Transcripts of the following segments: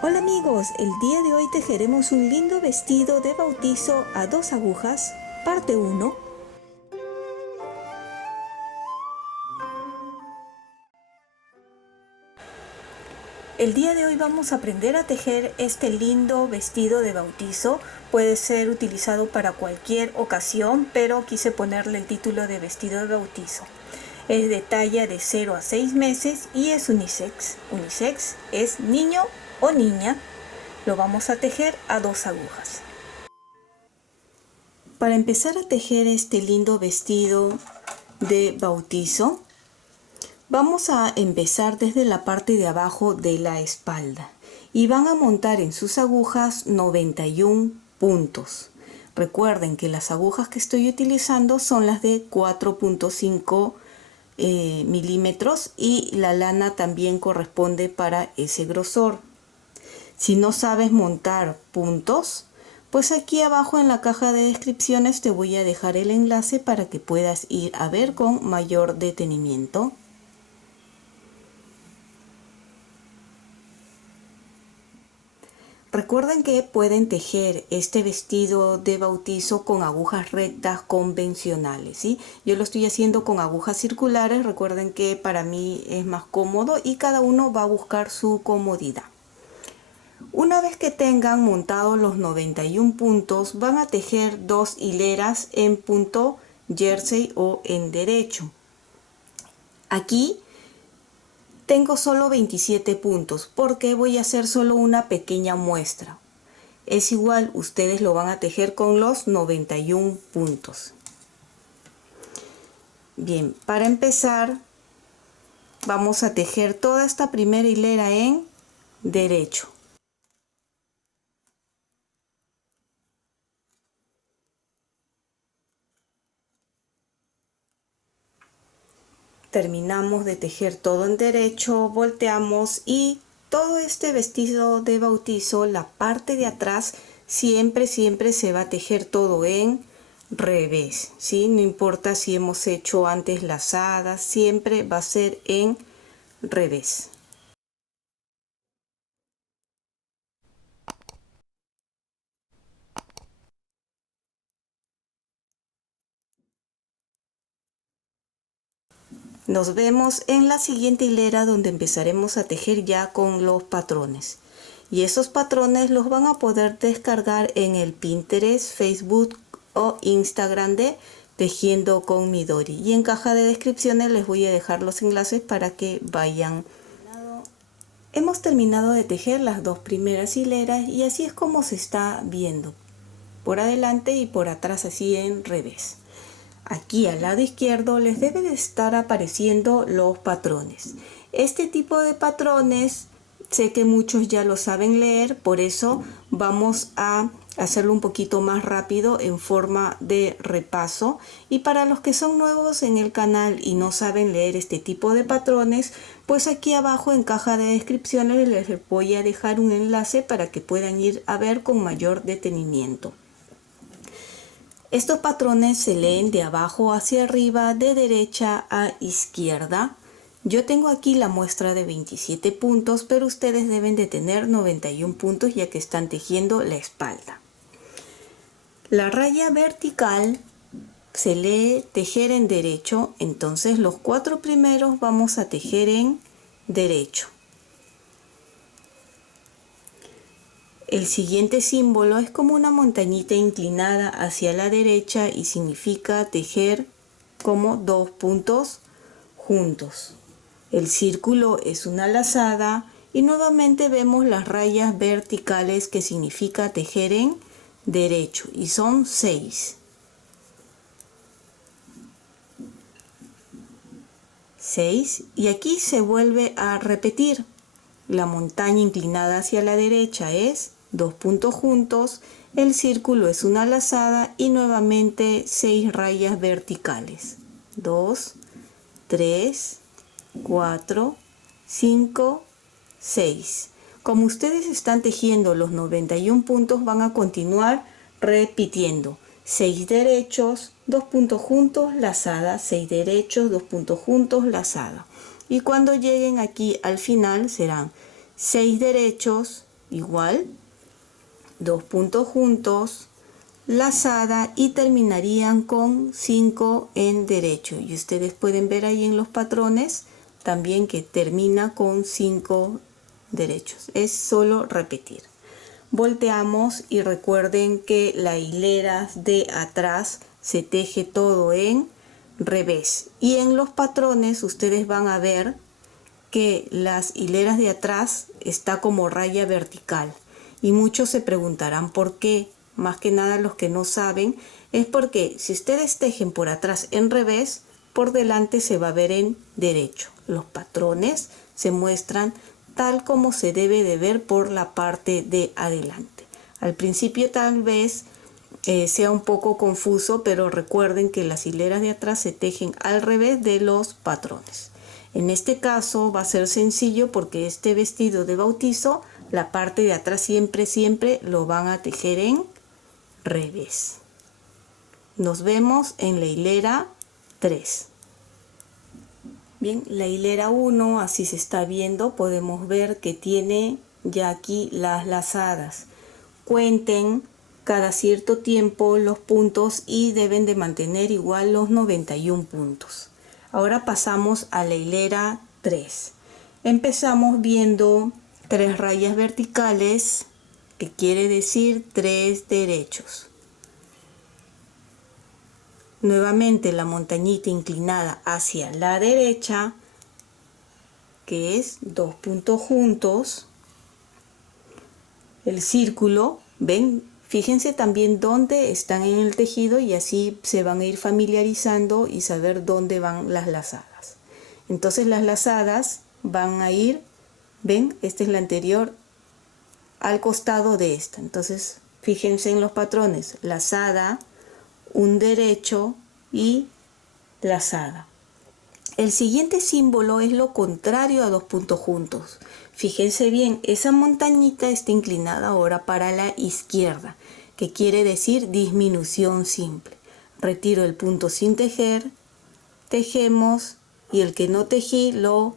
Hola amigos, el día de hoy tejeremos un lindo vestido de bautizo a 2 agujas, parte 1. El día de hoy vamos a aprender a tejer este lindo vestido de bautizo. Puede ser utilizado para cualquier ocasión, pero quise ponerle el título de vestido de bautizo. Es de talla de 0 a 6 meses y es unisex. Unisex es niño o niña. Lo vamos a tejer a 2 agujas. Para empezar a tejer este lindo vestido de bautizo, vamos a empezar desde la parte de abajo de la espalda y van a montar en sus agujas 91 puntos. Recuerden que las agujas que estoy utilizando son las de 4.5 milímetros y la lana también corresponde para ese grosor. Si no sabes montar puntos, pues aquí abajo en la caja de descripciones te voy a dejar el enlace para que puedas ir a ver con mayor detenimiento. Recuerden que pueden tejer este vestido de bautizo con agujas rectas convencionales, ¿sí? Yo lo estoy haciendo con agujas circulares. Recuerden que para mí es más cómodo y cada uno va a buscar su comodidad. Una vez que tengan montados los 91 puntos, van a tejer 2 hileras en punto jersey o en derecho. Aquí tengo solo 27 puntos porque voy a hacer solo una pequeña muestra. Es igual, ustedes lo van a tejer con los 91 puntos. Bien, para empezar vamos a tejer toda esta primera hilera en derecho. Terminamos de tejer todo en derecho, volteamos y todo este vestido de bautizo, la parte de atrás siempre se va a tejer todo en revés, ¿sí? No importa si hemos hecho antes lazadas, siempre va a ser en revés. Nos vemos en la siguiente hilera donde empezaremos a tejer ya con los patrones. Y esos patrones los van a poder descargar en el Pinterest, Facebook o Instagram de Tejiendo con Midori. Y en caja de descripciones les voy a dejar los enlaces para que vayan. Hemos terminado de tejer las 2 primeras hileras y así es como se está viendo. Por adelante y por atrás así en revés. Aquí al lado izquierdo les debe de estar apareciendo los patrones. Este tipo de patrones sé que muchos ya lo saben leer, por eso vamos a hacerlo un poquito más rápido en forma de repaso. Y para los que son nuevos en el canal y no saben leer este tipo de patrones, pues aquí abajo en caja de descripciones les voy a dejar un enlace para que puedan ir a ver con mayor detenimiento. Estos patrones se leen de abajo hacia arriba, de derecha a izquierda. Yo tengo aquí la muestra de 27 puntos, pero ustedes deben de tener 91 puntos ya que están tejiendo la espalda. La raya vertical se lee tejer en derecho, entonces los 4 primeros vamos a tejer en derecho. El siguiente símbolo es como una montañita inclinada hacia la derecha y significa tejer como 2 puntos juntos. El círculo es una lazada y nuevamente vemos las rayas verticales que significa tejer en derecho y son 6. 6 y aquí se vuelve a repetir. La montaña inclinada hacia la derecha es 2 puntos juntos, el círculo es una lazada y nuevamente 6 rayas verticales. 2, 3, 4, 5, 6. Como ustedes están tejiendo los 91 puntos, van a continuar repitiendo. 6 derechos, 2 puntos juntos, lazada, 6 derechos, 2 puntos juntos, lazada. Y cuando lleguen aquí al final serán 6 derechos, igual, 2 puntos juntos, lazada y terminarían con 5 en derecho. Y ustedes pueden ver ahí en los patrones también que termina con 5 derechos. Es solo repetir. Volteamos y recuerden que la hilera de atrás se teje todo en revés. Y en los patrones ustedes van a ver que las hileras de atrás está como raya vertical. Y muchos se preguntarán por qué. Más que nada los que no saben, es porque si ustedes tejen por atrás en revés, por delante se va a ver en derecho. Los patrones se muestran tal como se debe de ver por la parte de adelante. Al principio tal vez sea un poco confuso, pero recuerden que las hileras de atrás se tejen al revés de los patrones. En este caso va a ser sencillo porque este vestido de bautizo, la parte de atrás siempre lo van a tejer en revés. Nos vemos en la hilera 3. Bien, la hilera 1, así se está viendo, podemos ver que tiene ya aquí las lazadas. Cuenten cada cierto tiempo los puntos y deben de mantener igual los 91 puntos. Ahora pasamos a la hilera 3. Empezamos viendo 3 rayas verticales, que quiere decir 3 derechos. Nuevamente la montañita inclinada hacia la derecha, que es 2 puntos juntos. El círculo, ven, fíjense también dónde están en el tejido y así se van a ir familiarizando y saber dónde van las lazadas. Entonces las lazadas van a ir, ven, esta es la anterior, al costado de esta. Entonces fíjense en los patrones, lazada, un derecho y lazada. El siguiente símbolo es lo contrario a 2 puntos juntos. Fíjense bien, esa montañita está inclinada ahora para la izquierda, que quiere decir disminución simple. Retiro el punto sin tejer, tejemos y el que no tejí lo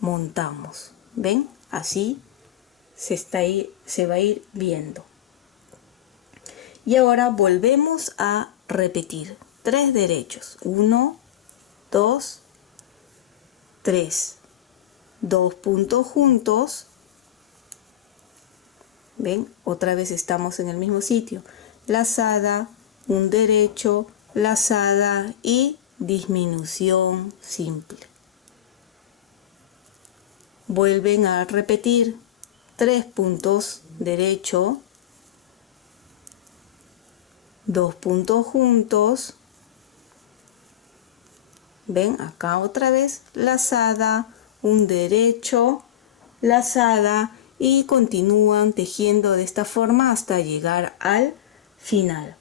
montamos. ¿Ven? Así se va a ir viendo. Y ahora volvemos a repetir 3 derechos. 1, 2, 3. 2 puntos juntos. ¿Ven? Otra vez estamos en el mismo sitio. Lazada, un derecho, lazada y disminución simple. Vuelven a repetir 3 puntos derecho, 2 puntos juntos. Ven acá otra vez, lazada, un derecho, lazada y continúan tejiendo de esta forma hasta llegar al final.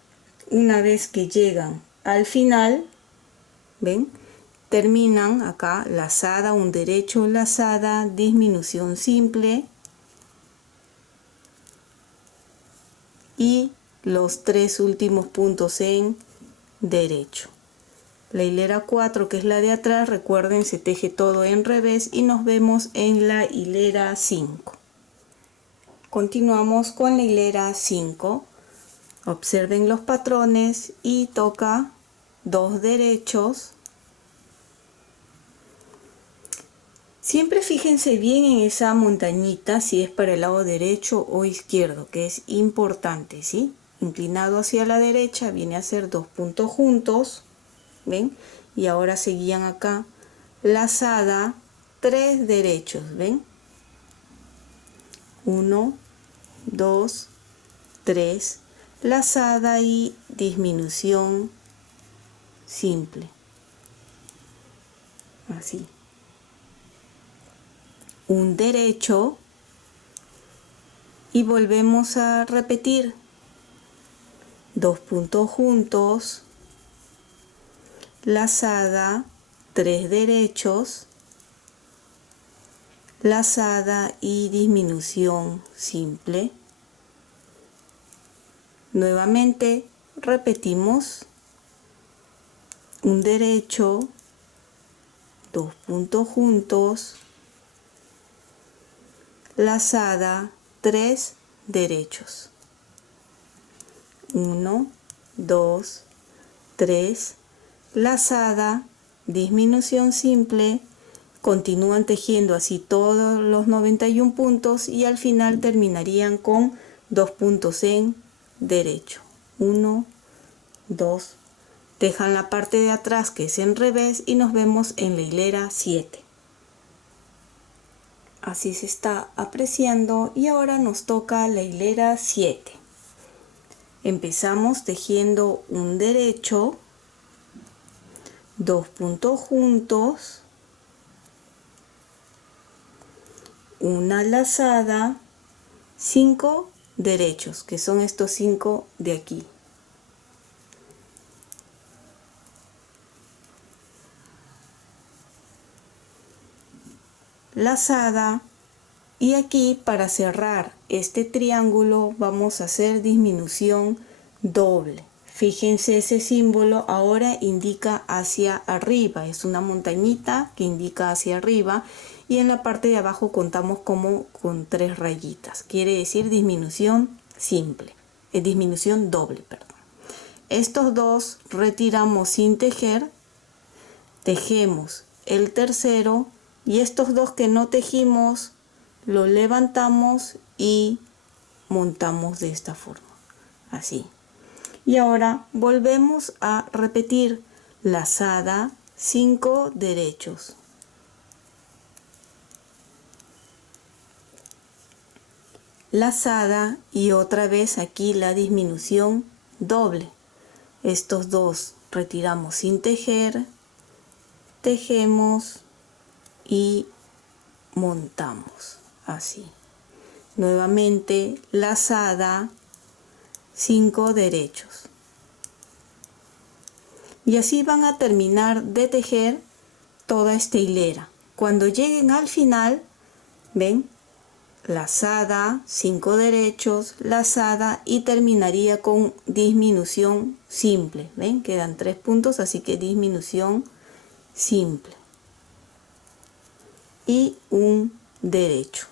Una vez que llegan al final, ven, terminan acá lazada, un derecho, lazada, disminución simple y los 3 últimos puntos en derecho. La hilera 4, que es la de atrás, recuerden, se teje todo en revés y nos vemos en la hilera 5. Continuamos con la hilera 5. Observen los patrones y toca 2 derechos. Siempre fíjense bien en esa montañita, si es para el lado derecho o izquierdo, que es importante, ¿sí? Inclinado hacia la derecha viene a ser 2 puntos juntos. ¿Ven? Y ahora seguían acá, lazada, 3 derechos, ¿ven? 1, 2, 3, lazada y disminución simple. Así. Un derecho y volvemos a repetir. 2 puntos juntos, lazada, 3 derechos, lazada y disminución simple. Nuevamente repetimos un derecho, 2 puntos juntos, lazada, 3 derechos. 1, 2, 3, lazada, disminución simple, continúan tejiendo así todos los 91 puntos y al final terminarían con 2 puntos en derecho. 1, 2, tejan la parte de atrás que es en revés y nos vemos en la hilera 7. Así se está apreciando y ahora nos toca la hilera 7. Empezamos tejiendo un derecho, 2 puntos juntos, una lazada, 5 derechos, que son estos 5 de aquí. Lazada, y aquí para cerrar este triángulo vamos a hacer disminución doble. Fíjense, ese símbolo ahora indica hacia arriba, es una montañita que indica hacia arriba y en la parte de abajo contamos como con 3 rayitas, quiere decir disminución simple, disminución doble, perdón. Estos dos retiramos sin tejer, tejemos el tercero y estos dos que no tejimos lo levantamos y montamos de esta forma, así. Y ahora volvemos a repetir lazada, 5 derechos. Lazada y otra vez aquí la disminución doble. Estos dos retiramos sin tejer, tejemos y montamos así. Nuevamente lazada, 5 derechos. Y así van a terminar de tejer toda esta hilera. Cuando lleguen al final, ven, lazada, 5 derechos, lazada y terminaría con disminución simple. Ven, quedan 3 puntos, así que disminución simple. Y un derecho.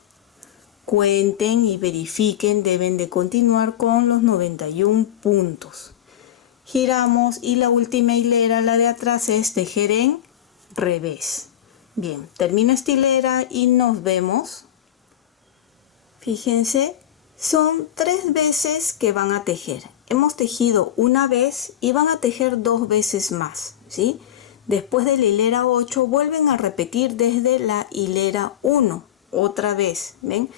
Cuenten y verifiquen, deben de continuar con los 91 puntos. Giramos y la última hilera, la de atrás, es tejer en revés. Bien, termina esta hilera y nos vemos. Fíjense, son 3 veces que van a tejer. Hemos tejido una vez y van a tejer 2 veces más, ¿sí? Después de la hilera 8 vuelven a repetir desde la hilera 1, otra vez, ¿ven?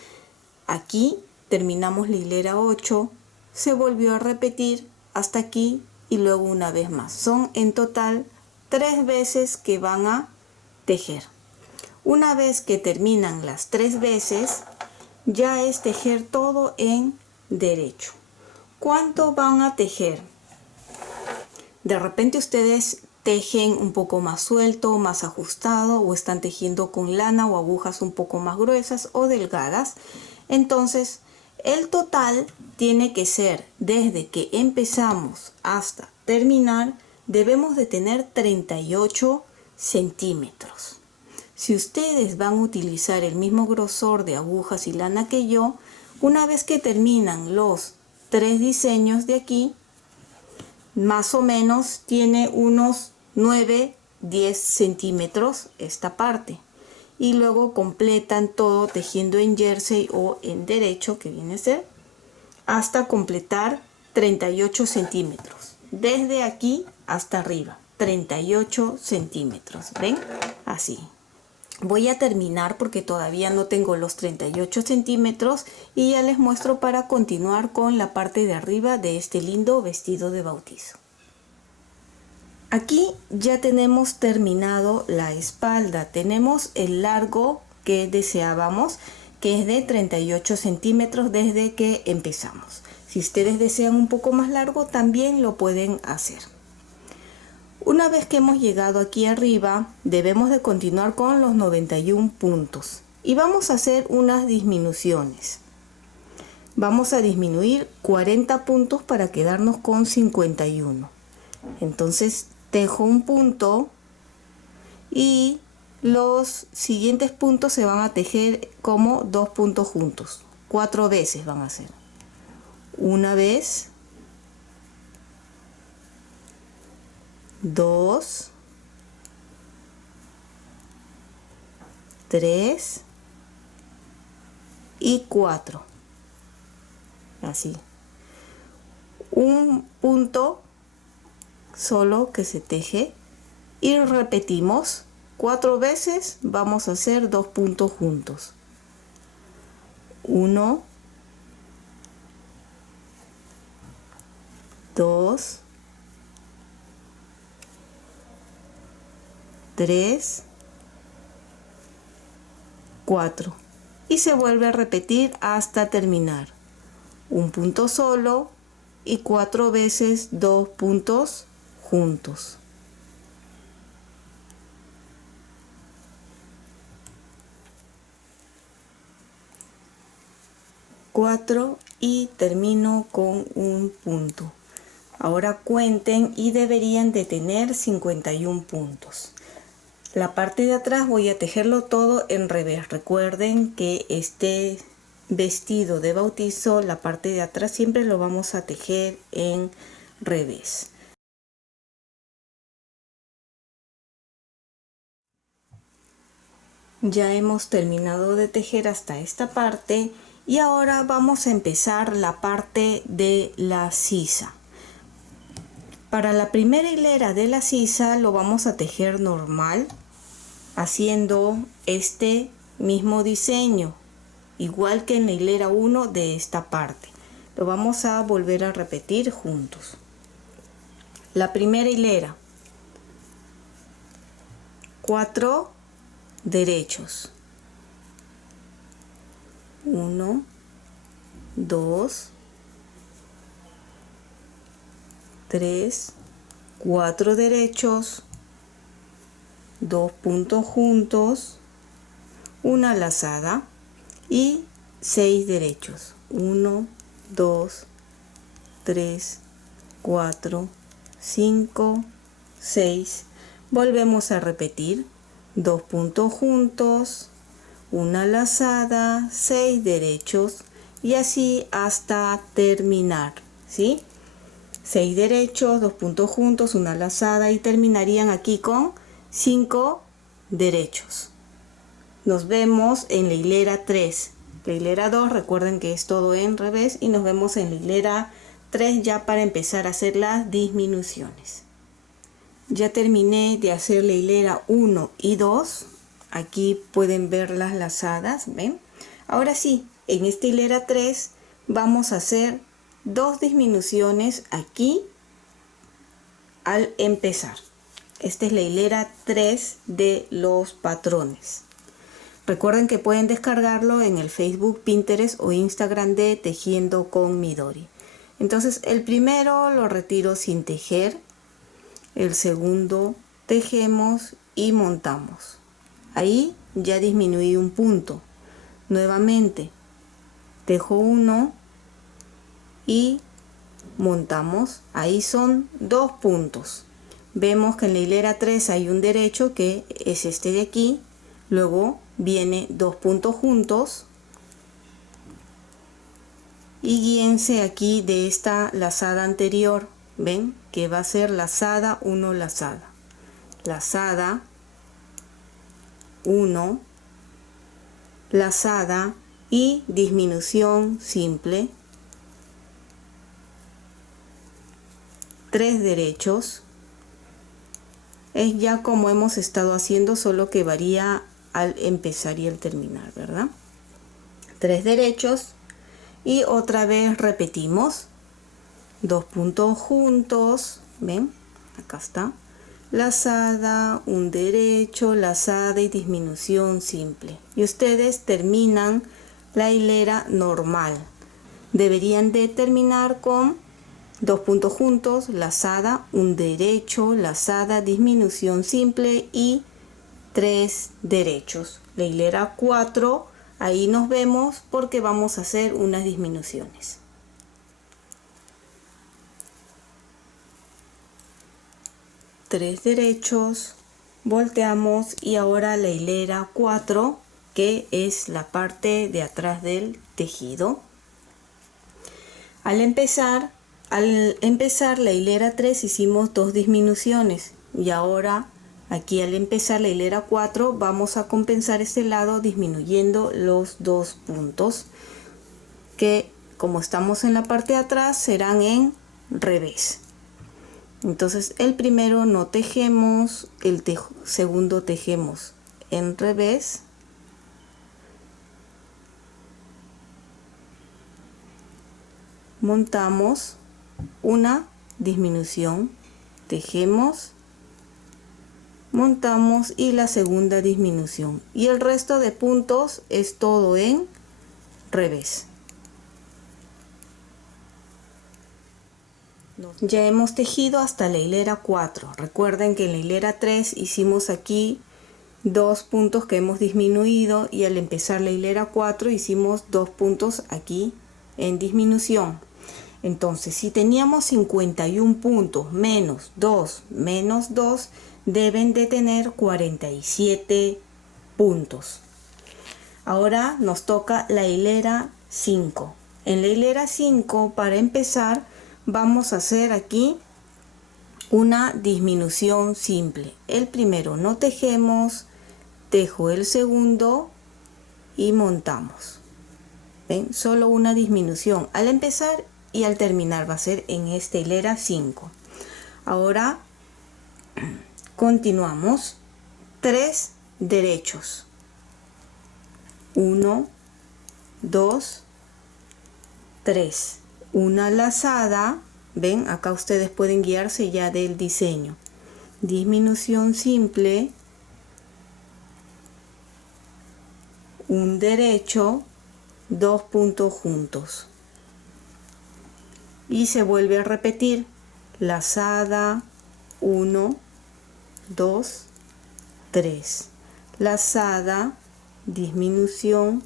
Aquí terminamos la hilera 8, se volvió a repetir hasta aquí y luego una vez más. Son en total 3 veces que van a tejer. Una vez que terminan las 3 veces, ya es tejer todo en derecho. ¿Cuánto van a tejer? De repente ustedes tejen un poco más suelto, más ajustado, o están tejiendo con lana o agujas un poco más gruesas o delgadas. Entonces, el total tiene que ser, desde que empezamos hasta terminar, debemos de tener 38 centímetros. Si ustedes van a utilizar el mismo grosor de agujas y lana que yo, una vez que terminan los 3 diseños de aquí, más o menos tiene unos 9-10 centímetros esta parte. Y luego completan todo tejiendo en jersey o en derecho, que viene a ser, hasta completar 38 centímetros. Desde aquí hasta arriba, 38 centímetros. ¿Ven? Así. Voy a terminar porque todavía no tengo los 38 centímetros y ya les muestro para continuar con la parte de arriba de este lindo vestido de bautizo. Aquí ya tenemos terminado la espalda. Tenemos el largo que deseábamos, que es de 38 centímetros desde que empezamos. Si ustedes desean un poco más largo, también lo pueden hacer. Una vez que hemos llegado aquí arriba, debemos de continuar con los 91 puntos. Y vamos a hacer unas disminuciones. Vamos a disminuir 40 puntos para quedarnos con 51. Entonces, tejo un punto y los siguientes puntos se van a tejer como 2 puntos juntos. 4 veces van a hacer. Una vez, 2, 3 y 4. Así. Un punto solo que se teje y repetimos 4 veces. Vamos a hacer 2 puntos juntos. 1, 2, 3, 4 y se vuelve a repetir hasta terminar. Un punto solo y 4 veces 2 puntos juntos. 4 y termino con un punto. Ahora cuenten y deberían de tener 51 puntos. La parte de atrás voy a tejerlo todo en revés. Recuerden que este vestido de bautizo, la parte de atrás siempre lo vamos a tejer en revés. Ya hemos terminado de tejer hasta esta parte y ahora vamos a empezar la parte de la sisa. Para la primera hilera de la sisa lo vamos a tejer normal, haciendo este mismo diseño, igual que en la hilera 1 de esta parte. Lo vamos a volver a repetir juntos. La primera hilera, 4 derechos, 1, 2, 3, 4 derechos, 2 puntos juntos, una lazada y 6 derechos, 1, 2, 3, 4, 5, 6. Volvemos a repetir, 2 puntos juntos, una lazada, 6 derechos y así hasta terminar, ¿sí? 6 derechos, 2 puntos juntos, una lazada y terminarían aquí con 5 derechos. Nos vemos en la hilera 3. La hilera 2, recuerden que es todo en revés y nos vemos en la hilera 3 ya para empezar a hacer las disminuciones. Ya terminé de hacer la hilera 1 y 2. Aquí pueden ver las lazadas, ¿ven? Ahora sí, en esta hilera 3 vamos a hacer 2 disminuciones aquí al empezar. Esta es la hilera 3 de los patrones. Recuerden que pueden descargarlo en el Facebook, Pinterest o Instagram de Tejiendo con Midori. Entonces el primero lo retiro sin tejer, el segundo tejemos y montamos. Ahí ya disminuí un punto. Nuevamente tejo uno y montamos. Ahí son 2 puntos. Vemos que en la hilera 3 hay un derecho que es este de aquí. Luego viene 2 puntos juntos y guíense aquí de esta lazada anterior. Ven que va a ser lazada 1, lazada, lazada 1, lazada y disminución simple, 3 derechos. Es ya como hemos estado haciendo, solo que varía al empezar y al terminar, ¿verdad? 3 derechos y otra vez repetimos 2 puntos juntos, ven, acá está, lazada, un derecho, lazada y disminución simple. Y ustedes terminan la hilera normal. Deberían de terminar con 2 puntos juntos, lazada, un derecho, lazada, disminución simple y 3 derechos. La hilera 4, ahí nos vemos porque vamos a hacer unas disminuciones. Tres derechos, volteamos y ahora la hilera 4 que es la parte de atrás del tejido. Al empezar la hilera 3 hicimos 2 disminuciones y ahora aquí al empezar la hilera 4 vamos a compensar este lado disminuyendo los 2 puntos que, como estamos en la parte de atrás, serán en revés. Entonces el primero no tejemos, el segundo tejemos en revés. Montamos una disminución, tejemos, montamos y la segunda disminución, y el resto de puntos es todo en revés. Ya hemos tejido hasta la hilera 4. Recuerden que en la hilera 3 hicimos aquí 2 puntos que hemos disminuido, y al empezar la hilera 4 hicimos 2 puntos aquí en disminución. Entonces, si teníamos 51 puntos menos 2 deben de tener 47 puntos. Ahora nos toca la hilera 5. En la hilera 5, para empezar, vamos a hacer aquí una disminución simple. El primero no tejemos, tejo el segundo y montamos. ¿Ven? Solo una disminución al empezar y al terminar va a ser en esta hilera 5. Ahora continuamos 3 derechos, 1, 2, 3, una lazada. Ven, acá ustedes pueden guiarse ya del diseño, disminución simple, un derecho, 2 puntos juntos, y se vuelve a repetir lazada, 1, 2, 3, lazada, disminución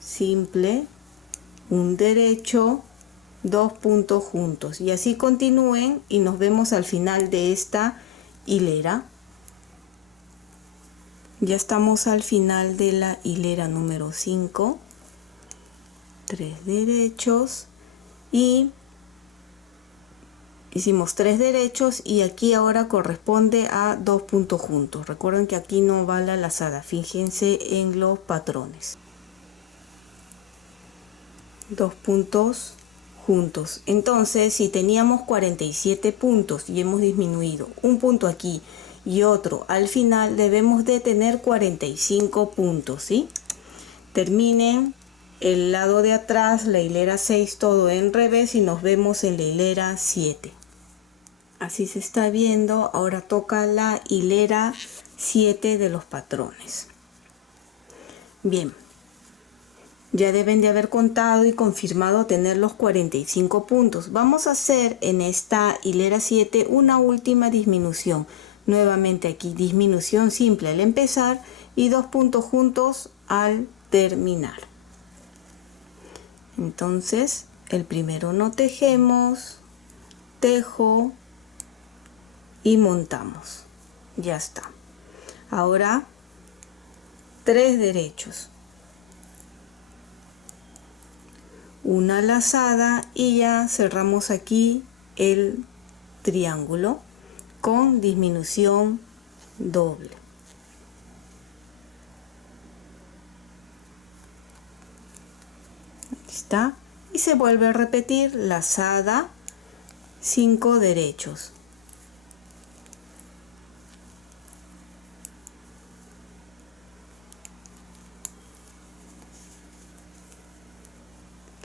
simple, un derecho, 2 puntos juntos, y así continúen y nos vemos al final de esta hilera. Ya estamos al final de la hilera número 5, 3 derechos, y hicimos 3 derechos, y aquí ahora corresponde a 2 puntos juntos. Recuerden que aquí no va la lazada, fíjense en los patrones, 2 puntos juntos. Entonces, si teníamos 47 puntos y hemos disminuido un punto aquí y otro al final, debemos de tener 45 puntos, ¿sí? Terminen el lado de atrás, la hilera 6, todo en revés, y nos vemos en la hilera 7. Así se está viendo. Ahora toca la hilera 7 de los patrones. Bien, ya deben de haber contado y confirmado tener los 45 puntos. Vamos a hacer en esta hilera 7 una última disminución. Nuevamente aquí disminución simple al empezar y 2 puntos juntos al terminar. Entonces el primero no tejemos, tejo y montamos. Ya está. Ahora 3 derechos, una lazada, y ya cerramos aquí el triángulo con disminución doble. Aquí está, y se vuelve a repetir lazada, 5 derechos,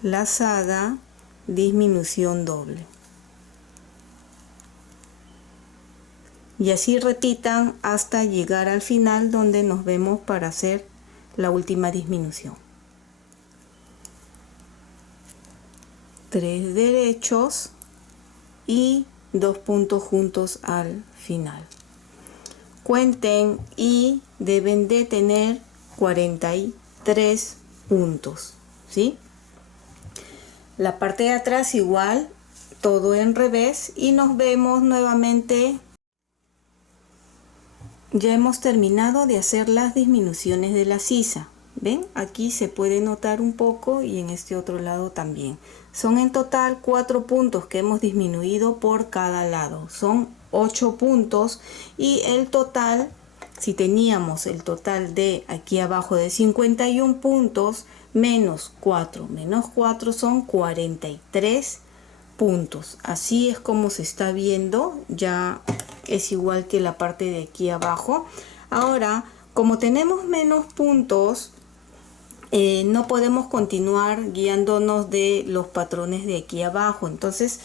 lazada, disminución doble, y así repitan hasta llegar al final donde nos vemos para hacer la última disminución. 3 derechos y 2 puntos juntos al final. Cuenten y deben de tener 43 puntos, ¿sí? La parte de atrás igual, todo en revés, y nos vemos nuevamente Ya hemos terminado de hacer las disminuciones de la sisa. ¿Ven? Aquí se puede notar un poco y en este otro lado también. Son en total 4 puntos que hemos disminuido por cada lado. Son 8 puntos y el total, si teníamos el total de aquí abajo de 51 puntos, menos 4 son 43 puntos. Así es como se está viendo, ya es igual que la parte de aquí abajo. Ahora, como tenemos menos puntos, no podemos continuar guiándonos de los patrones de aquí abajo. Entonces,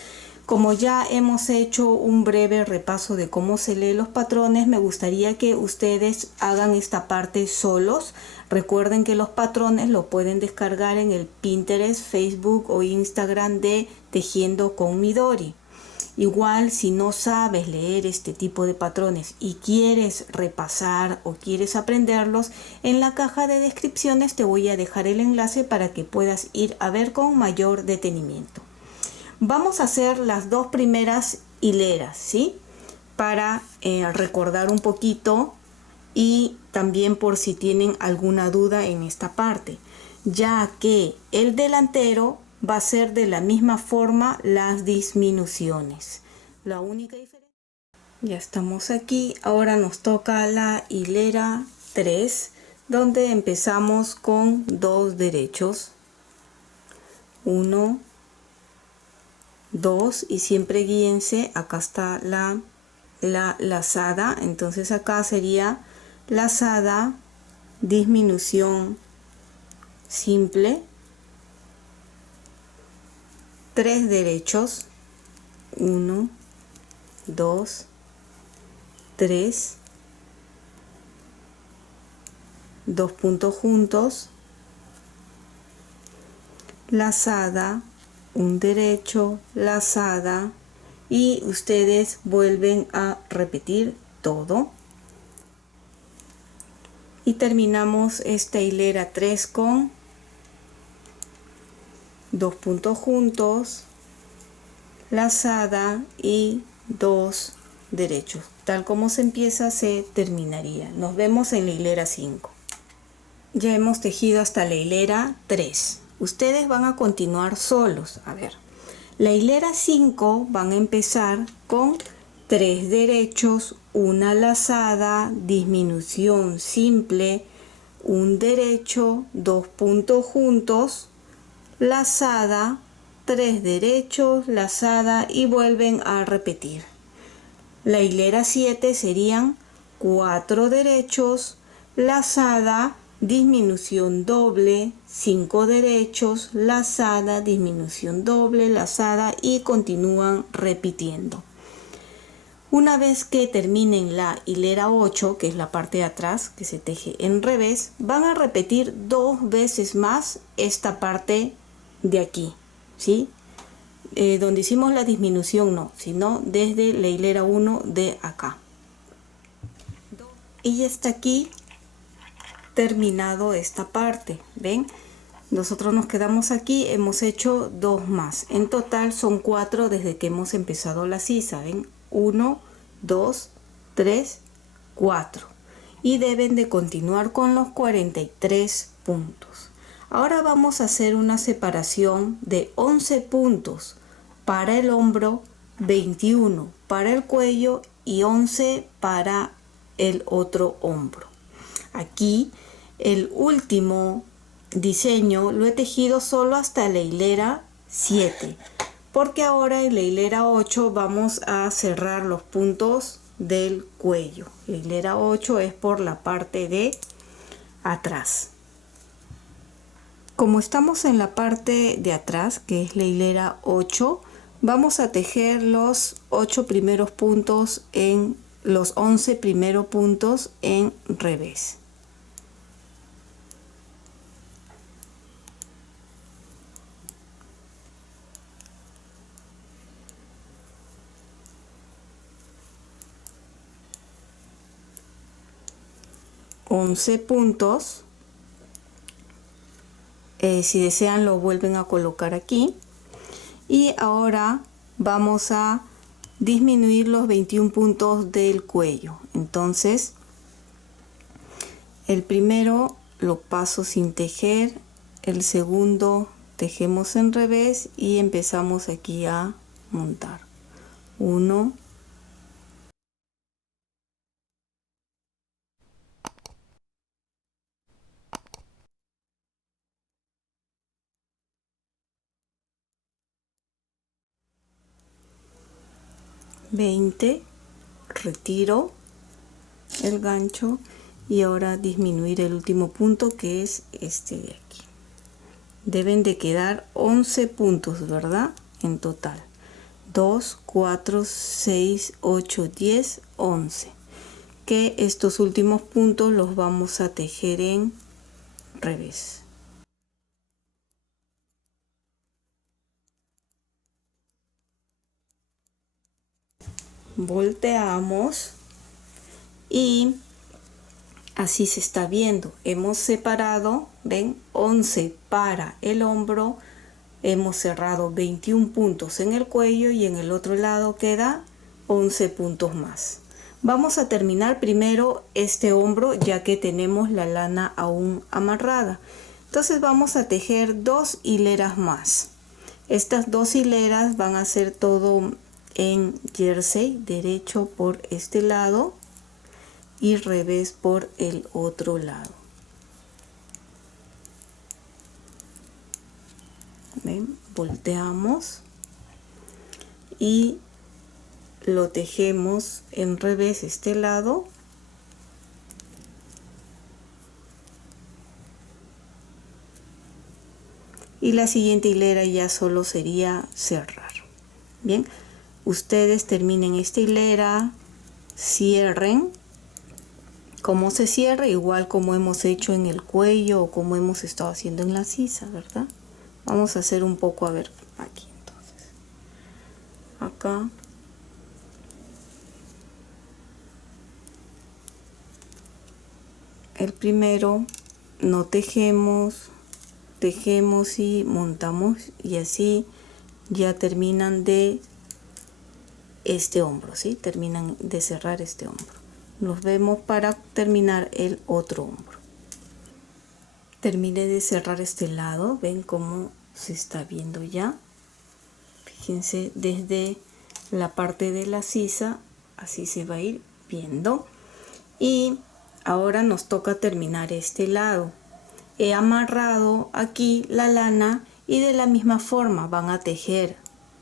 como ya hemos hecho un breve repaso de cómo se leen los patrones, me gustaría que ustedes hagan esta parte solos. Recuerden que los patrones los pueden descargar en el Pinterest, Facebook o Instagram de Tejiendo con Midori. Igual, si no sabes leer este tipo de patrones y quieres repasar o quieres aprenderlos, en la caja de descripciones te voy a dejar el enlace para que puedas ir a ver con mayor detenimiento. Vamos a hacer las dos primeras hileras, ¿sí? Para recordar un poquito y también por si tienen alguna duda en esta parte, ya que el delantero va a ser de la misma forma las disminuciones. La única diferencia... Ya estamos aquí. Ahora nos toca la hilera 3, donde empezamos con 2 derechos. 1, 2 y siempre guíense. Acá está la lazada. Entonces acá sería lazada, disminución simple, 3 derechos, 1, 2, 3, 2 puntos juntos, lazada, un derecho, lazada, y ustedes vuelven a repetir todo. Y terminamos esta hilera 3 con 2 puntos juntos, lazada y 2 derechos. Tal como se empieza, se terminaría. Nos vemos en la hilera 5. Ya hemos tejido hasta la hilera 3. Ustedes van a continuar solos. A ver, la hilera 5 van a empezar con 3 derechos, una lazada, disminución simple, un derecho, 2 puntos juntos, lazada, 3 derechos, lazada y vuelven a repetir. La hilera 7 serían 4 derechos, lazada, disminución doble, 5 derechos, lazada, disminución doble, lazada y continúan repitiendo. Una vez que terminen la hilera 8, que es la parte de atrás que se teje en revés, van a repetir 2 veces más esta parte de aquí, ¿sí? Donde hicimos la disminución no, sino desde la hilera 1 de acá. Y ya está aquí terminado esta parte, ¿ven? Nosotros nos quedamos aquí, hemos hecho 2 más. En total son 4 desde que hemos empezado la sisa, ¿ven? 1, 2, 3, 4. Y deben de continuar con los 43 puntos. Ahora vamos a hacer una separación de 11 puntos para el hombro, 21 para el cuello y 11 para el otro hombro. Aquí el último diseño lo he tejido solo hasta la hilera 7, porque ahora en la hilera 8 vamos a cerrar los puntos del cuello. La hilera 8 es por la parte de atrás. Como estamos en la parte de atrás, que es la hilera 8, vamos a tejer los 8 primeros puntos en los 11 primeros puntos en revés. Puntos. Si desean lo vuelven a colocar aquí. Y ahora vamos a disminuir los 21 puntos del cuello. Entonces El primero lo paso sin tejer, el segundo tejemos en revés y empezamos aquí a montar. 1, 20, retiro el gancho y ahora disminuir el último punto, que es este de aquí. Deben de quedar 11 puntos, ¿verdad? En total. 2, 4, 6, 8, 10, 11. Que estos últimos puntos los vamos a tejer en revés. Volteamos y así se está viendo. Hemos separado, ven, 11 para el hombro, hemos cerrado 21 puntos en el cuello y en el otro lado queda 11 puntos más. Vamos a terminar primero este hombro, ya que tenemos la lana aún amarrada. Entonces vamos a tejer 2 hileras más. Estas 2 hileras van a ser todo en jersey, derecho por este lado y revés por el otro lado. ¿Ven? Volteamos y lo tejemos en revés este lado y la siguiente hilera ya solo sería cerrar. Bien, ustedes terminen esta hilera, cierren. Como se cierra, igual como hemos hecho en el cuello o como hemos estado haciendo en la sisa, ¿verdad? Vamos a hacer un poco, a ver, aquí entonces. Acá. El primero no tejemos, tejemos y montamos y así ya terminan de este hombro, ¿sí? Terminan de cerrar este hombro. Nos vemos para terminar el otro hombro. Terminé de cerrar este lado, ven cómo se está viendo ya. Fíjense, desde la parte de la sisa así se va a ir viendo. Y ahora nos toca terminar este lado. He amarrado aquí la lana y de la misma forma van a tejer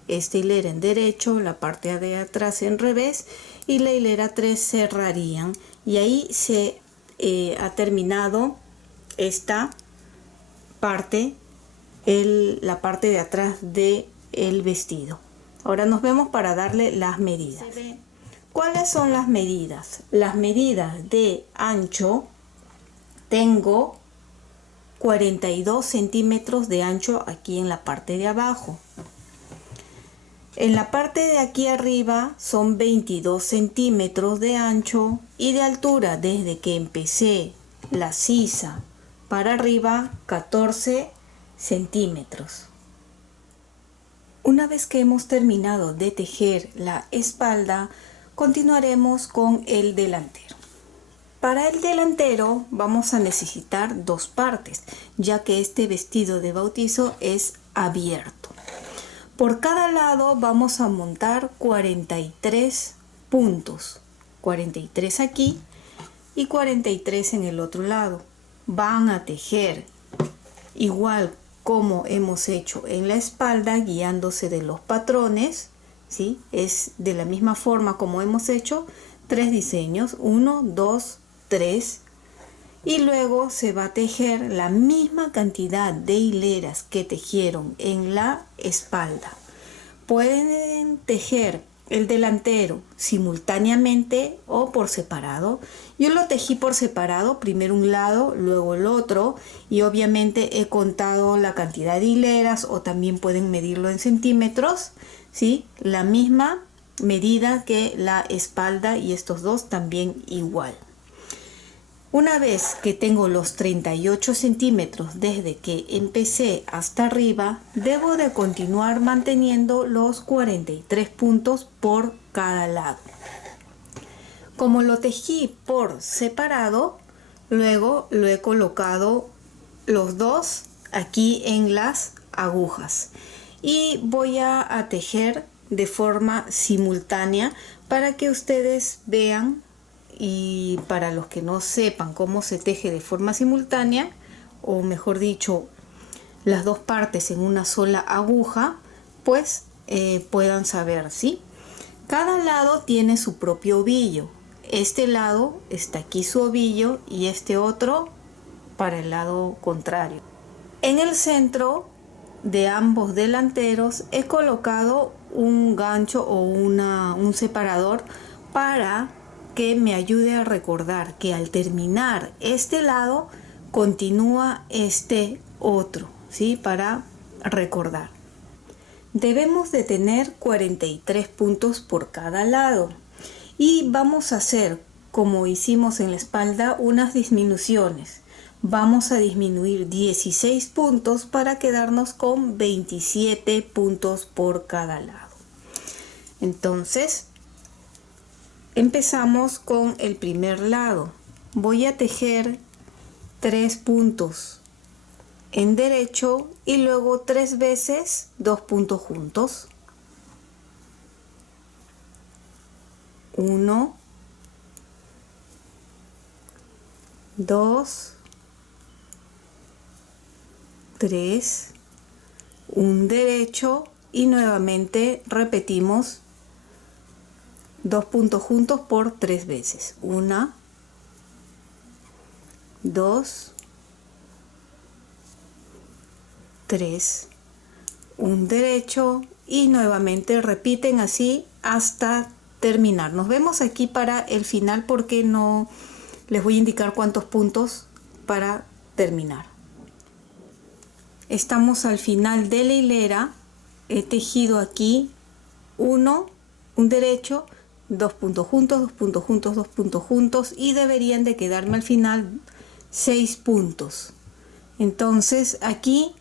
esta hilera en derecho, la parte de atrás en revés y la hilera 3 cerrarían y ahí se ha terminado esta parte, la parte de atrás del vestido. Ahora nos vemos para darle las medidas. ¿Cuáles son las medidas? Las medidas de ancho, tengo 42 centímetros de ancho aquí en la parte de abajo. En la parte de aquí arriba son 22 centímetros de ancho y de altura desde que empecé la sisa para arriba 14 centímetros. Una vez que hemos terminado de tejer la espalda, continuaremos con el delantero. Para el delantero vamos a necesitar 2 partes, ya que este vestido de bautizo es abierto. Por cada lado vamos a montar 43 puntos, 43 aquí y 43 en el otro lado. Van a tejer igual como hemos hecho en la espalda, guiándose de los patrones, ¿sí? Es de la misma forma como hemos hecho 3 diseños, 1, 2, 3. Y luego se va a tejer la misma cantidad de hileras que tejieron en la espalda. Pueden tejer el delantero simultáneamente o por separado. Yo lo tejí por separado, primero un lado, luego el otro, y obviamente he contado la cantidad de hileras o también pueden medirlo en centímetros, ¿sí? La misma medida que la espalda y estos dos también igual. Una vez que tengo los 38 centímetros desde que empecé hasta arriba, debo de continuar manteniendo los 43 puntos por cada lado. Como lo tejí por separado, Luego lo he colocado los dos aquí en las agujas y voy a tejer de forma simultánea para que ustedes vean, y para los que no sepan cómo se teje de forma simultánea, o mejor dicho, las dos partes en una sola aguja, pues puedan saber, ¿sí? Cada lado tiene su propio ovillo. Este lado está aquí su ovillo y este otro para el lado contrario. En el centro de ambos delanteros he colocado un gancho o un separador para que me ayude a recordar que al terminar este lado continúa este otro, ¿sí? Para recordar. Debemos de tener 43 puntos por cada lado y vamos a hacer, como hicimos en la espalda, unas disminuciones. Vamos a disminuir 16 puntos para quedarnos con 27 puntos por cada lado. Entonces, empezamos con el primer lado. Voy a tejer 3 puntos en derecho y luego 3 veces 2 puntos juntos. 1, 2, 3, un derecho y nuevamente repetimos 2 puntos juntos por 3 veces. 1, 2, 3, un derecho y nuevamente repiten así hasta terminar. Nos vemos aquí para el final porque no les voy a indicar cuántos puntos para terminar. Estamos al final de la hilera. He tejido aquí un derecho, 2 puntos juntos, 2 puntos juntos, 2 puntos juntos y deberían de quedarme al final 6 puntos. Entonces aquí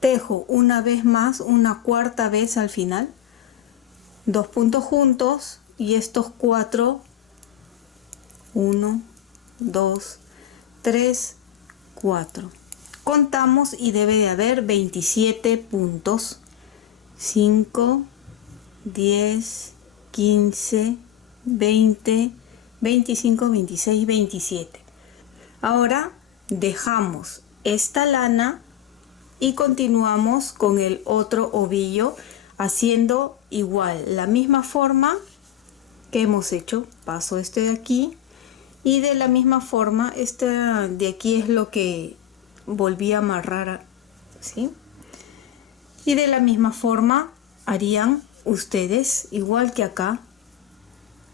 tejo una vez más, una cuarta vez al final, 2 puntos juntos y estos 4, 1, 2, 3, 4. Contamos y debe de haber 27 puntos. 5, 10, 15, 20, 25, 26, 27. Ahora dejamos esta lana y continuamos con el otro ovillo haciendo igual, la misma forma que hemos hecho. Paso este de aquí y de la misma forma este de aquí es lo que volví a amarrar, ¿sí? Y de la misma forma harían ustedes igual que acá.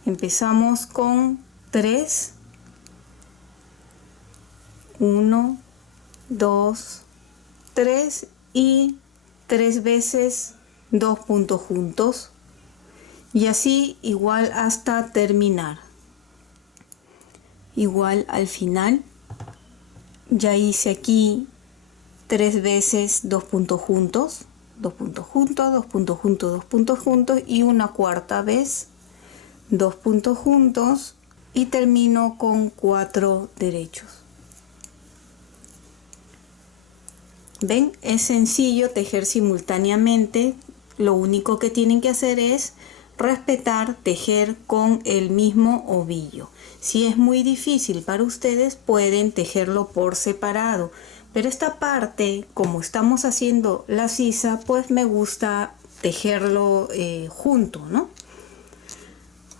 Empezamos con 3, 1, 2, 3 y 3 veces 2 puntos juntos y así igual hasta terminar. Igual al final ya hice aquí 3 veces 2 puntos juntos, 2 puntos juntos, 2 puntos juntos, 2 puntos juntos y una cuarta vez 2 puntos juntos y termino con 4 derechos. ¿Ven? Es sencillo tejer simultáneamente. Lo único que tienen que hacer es respetar tejer con el mismo ovillo. Si es muy difícil para ustedes, pueden tejerlo por separado. Pero esta parte, como estamos haciendo la sisa, pues me gusta tejerlo junto, ¿no?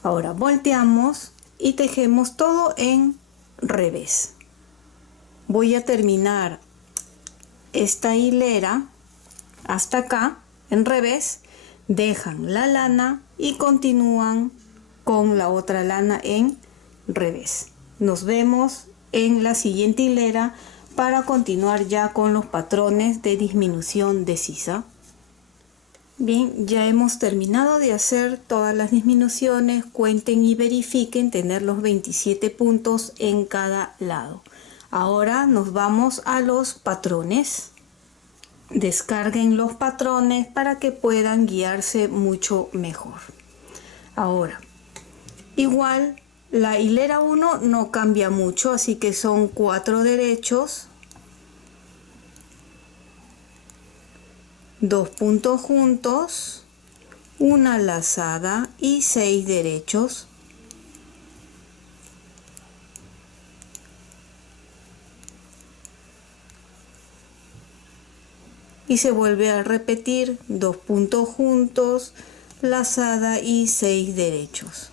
Ahora volteamos y tejemos todo en revés. Voy a terminar esta hilera hasta acá en revés, dejan la lana y continúan con la otra lana en revés. Nos vemos en la siguiente hilera para continuar ya con los patrones de disminución de sisa. Bien, ya hemos terminado de hacer todas las disminuciones. Cuenten y verifiquen tener los 27 puntos en cada lado. Ahora nos vamos a los patrones. Descarguen los patrones para que puedan guiarse mucho mejor. Ahora, igual La hilera 1 no cambia mucho, así que son 4 derechos, 2 puntos juntos, una lazada y 6 derechos. Y se vuelve a repetir 2 puntos juntos, lazada y 6 derechos.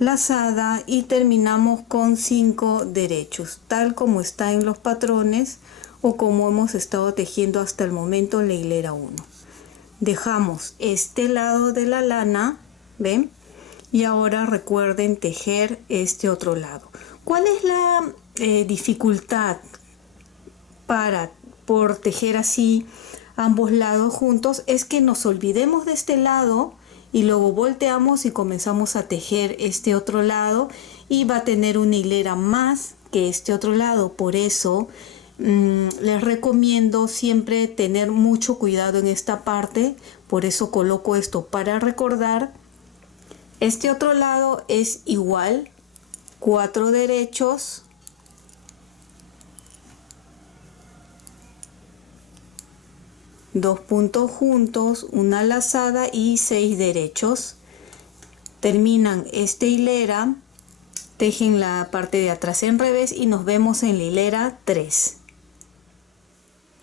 Lazada y terminamos con 5 derechos, tal como está en los patrones o como hemos estado tejiendo hasta el momento en la hilera 1. Dejamos este lado de la lana, ¿ven? Y ahora recuerden tejer este otro lado. ¿Cuál es la dificultad por tejer así ambos lados juntos? Es que nos olvidemos de este lado y luego volteamos y comenzamos a tejer este otro lado y va a tener una hilera más que este otro lado. Por eso les recomiendo siempre tener mucho cuidado en esta parte. Por eso coloco esto para recordar. Este otro lado es igual, 4 derechos, 2 puntos juntos, una lazada y 6 derechos. Terminan esta hilera, tejen la parte de atrás en revés y nos vemos en la hilera 3.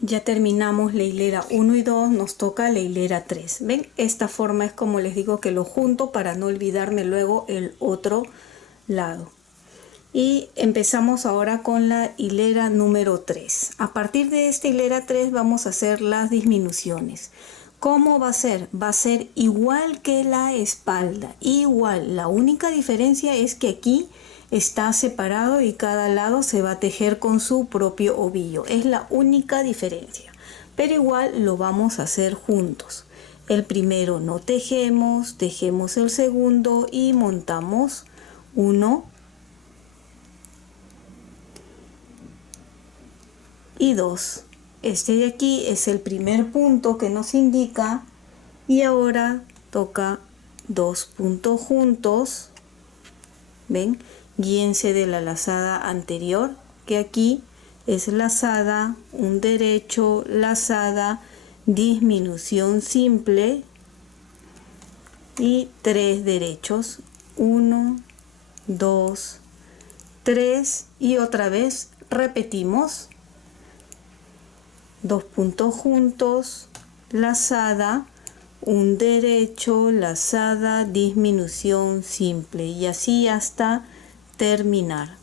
Ya terminamos la hilera 1 y 2, nos toca la hilera 3. ¿Ven? Esta forma es como les digo que lo junto para no olvidarme luego el otro lado. Y empezamos ahora con la hilera número 3. A partir de esta hilera 3 vamos a hacer las disminuciones. ¿Cómo va a ser? Va a ser igual que la espalda, igual. La única diferencia es que aquí está separado y cada lado se va a tejer con su propio ovillo. Es la única diferencia, pero igual lo vamos a hacer juntos. El primero no tejemos, tejemos el segundo y montamos 1 y 2. Este de aquí es el primer punto que nos indica y ahora toca 2 puntos juntos. ¿Ven? Guíense de la lazada anterior, que aquí es lazada, un derecho, lazada, disminución simple y 3 derechos. 1, 2, 3 y otra vez repetimos. 2 puntos juntos, lazada, un derecho, lazada, disminución simple y así hasta terminar.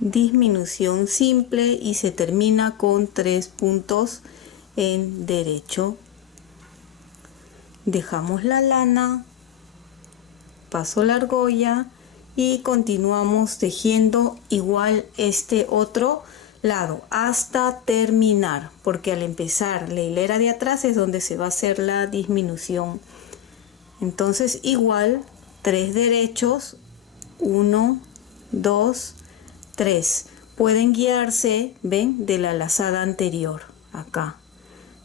Disminución simple y se termina con 3 puntos en derecho. Dejamos la lana, paso la argolla y continuamos tejiendo igual este otro lado hasta terminar, porque al empezar la hilera de atrás es donde se va a hacer la disminución. Entonces igual 3 derechos, 1, 2, 3. Pueden guiarse, ven, de la lazada anterior acá.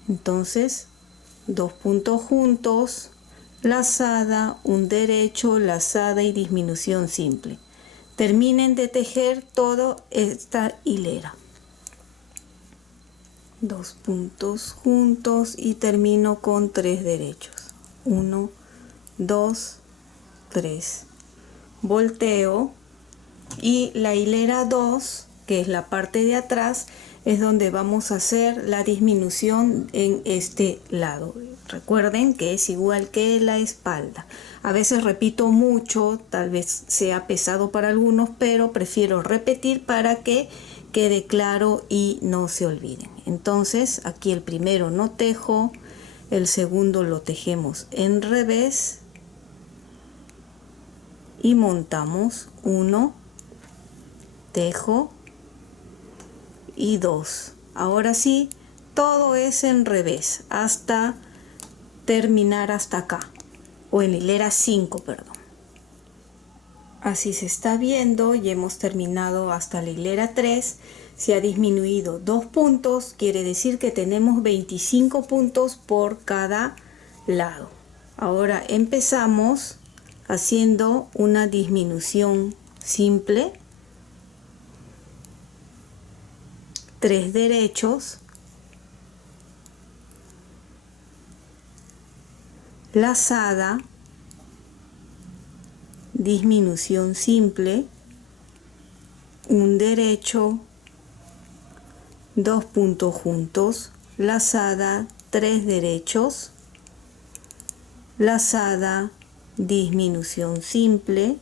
Entonces 2 puntos juntos, lazada, un derecho, lazada y disminución simple. Terminen de tejer toda esta hilera. 2 puntos juntos y termino con 3 derechos. 1, 2, 3. Volteo y la hilera 2, que es la parte de atrás, es donde vamos a hacer la disminución en este lado. Recuerden que es igual que la espalda. A veces repito mucho, tal vez sea pesado para algunos, pero prefiero repetir para que quede claro y no se olviden. Entonces aquí el primero no tejo, el segundo lo tejemos en revés y montamos 1, tejo y 2. Ahora sí Todo es en revés hasta terminar hasta acá, o en la hilera 5, perdón. Así se está viendo y hemos terminado hasta la hilera 3. Se ha disminuido 2 puntos, quiere decir que tenemos 25 puntos por cada lado. Ahora empezamos haciendo una disminución simple, 3 derechos, lazada, disminución simple, un derecho, 2 puntos juntos, lazada, 3 derechos, lazada, disminución simple,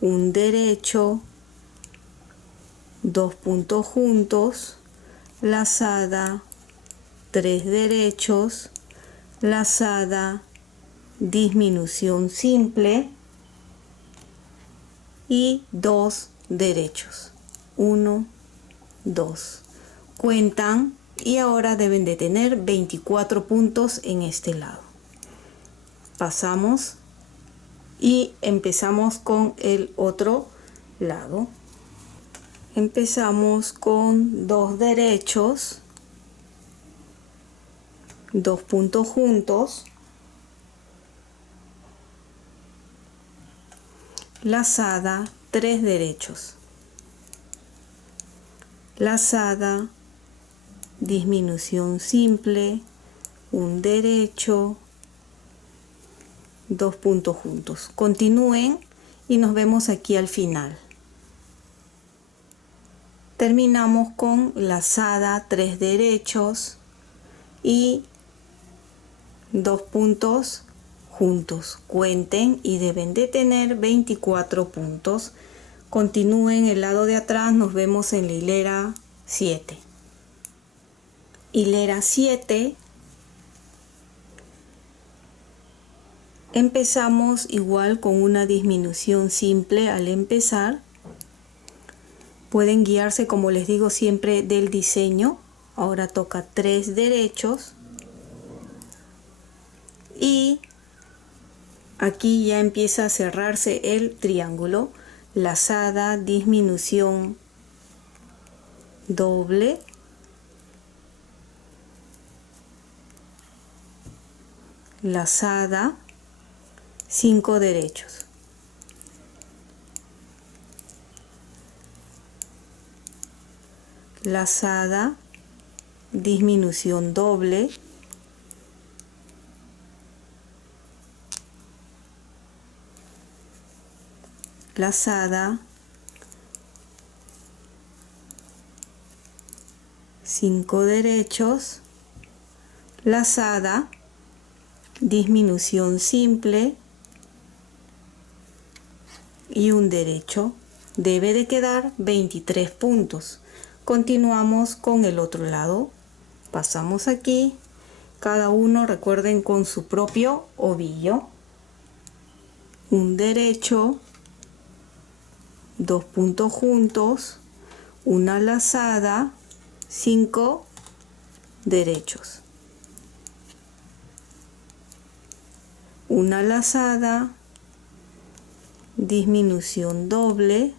un derecho, 2 puntos juntos, lazada, 3 derechos, lazada, disminución simple y 2 derechos, 1, 2. Cuentan y ahora deben de tener 24 puntos en este lado. Pasamos y empezamos con el otro lado. Empezamos con 2 derechos, 2 puntos juntos, lazada, 3 derechos, lazada, disminución simple, un derecho, 2 puntos juntos. Continúen y nos vemos aquí al final. Terminamos con lazada, 3 derechos y 2 puntos juntos. Cuenten y deben de tener 24 puntos. Continúen el lado de atrás, nos vemos en la hilera 7. Hilera 7. Empezamos igual con una disminución simple al empezar. Pueden guiarse, como les digo siempre, del diseño. Ahora toca 3 derechos. Y aquí ya empieza a cerrarse el triángulo. Lazada, disminución doble. Lazada, 5 derechos. Lazada, disminución doble, lazada, 5 derechos, lazada, disminución simple y un derecho. Debe de quedar 23 puntos. Continuamos con el otro lado. Pasamos aquí. Cada uno, recuerden, con su propio ovillo. Un derecho, 2 puntos juntos, una lazada, 5 derechos. Una lazada, disminución doble,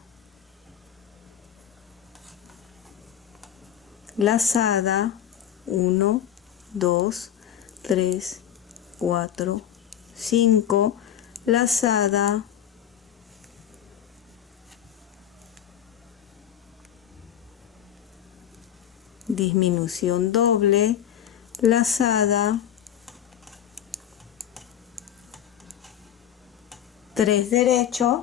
lazada, 1, 2, 3, 4, 5, lazada, disminución doble, lazada, 3 derechos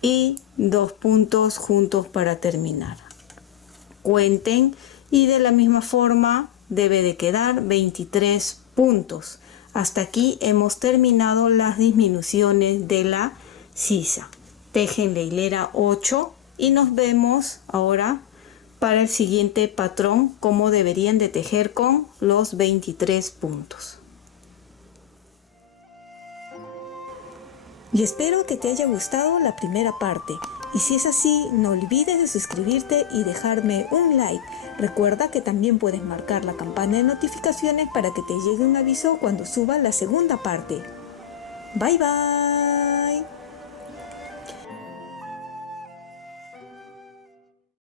y 2 puntos juntos para terminar. Cuenten y de la misma forma debe de quedar 23 puntos. Hasta aquí hemos terminado las disminuciones de la sisa. Tejen la hilera 8 y nos vemos ahora para el siguiente patrón, cómo deberían de tejer con los 23 puntos. Y espero que te haya gustado la primera parte. Y si es así, no olvides de suscribirte y dejarme un like. Recuerda que también puedes marcar la campana de notificaciones para que te llegue un aviso cuando suba la segunda parte. Bye bye.